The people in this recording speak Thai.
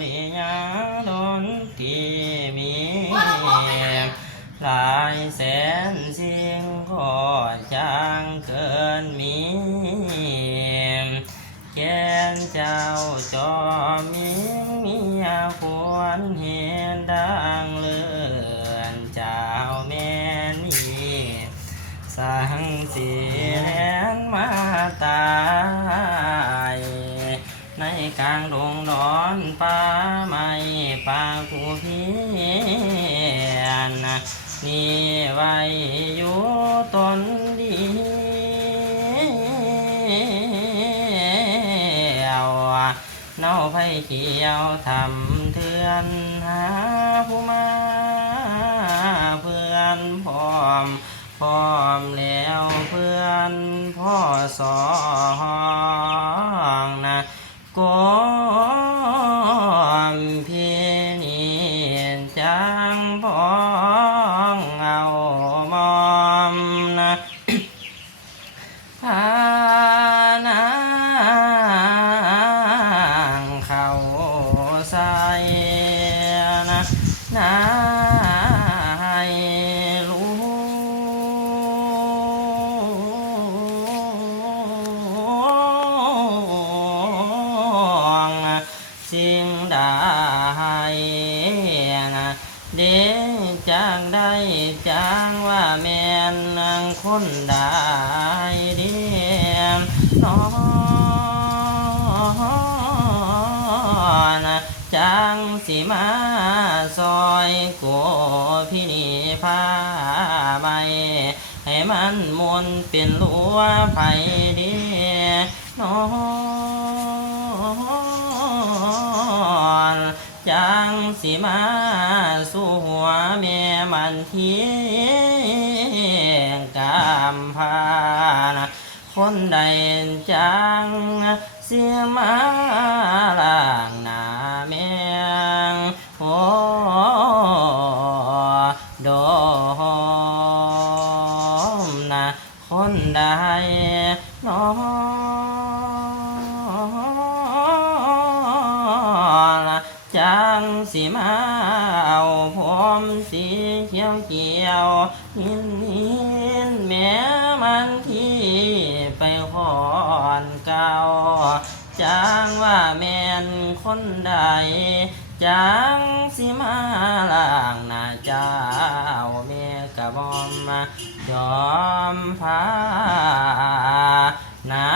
ริยาดนตีมีหลายแสนสิ่งก็จางเกินมีแก่นเจ้าจอมิงเมียควรเห็นดังเลื่อนเจ้าแม่นี้สังสีแลนมาตายในกลางดงดอนป่าไม้ป่ากูเพียนนี่ไว้อยู่ต้นดีเน่าไผ่เขียวทำเถื่อนหาผู้มาเพื่อนพร้อมแล้วเพื่อนพ่อสองนะกมพี่นี่จังพ้องเอามอมนะพานางเขาใส่นะนายลูงสิ่งใดนะเด็กจางได้จางว่าแม่นางคนได้เดียมน้อนจางสิมาซอยโกพี่นี่พาใบให้มันมนเป็นลัวไผ่เดียน้อนจางสิมาสู่หัวแม่มันเทียงกามพานะคนใดจังเสียมาล่างหน้าแมงโอ้ดอมนะคนใดน้อจังสิมาเอาผมสีเขียวหินแม้มันที่ไปขอนเก่าจังว่าแม่นคนใดจังสิมาล่างหน้าเจ้าแม่กะบอมมายอมพานา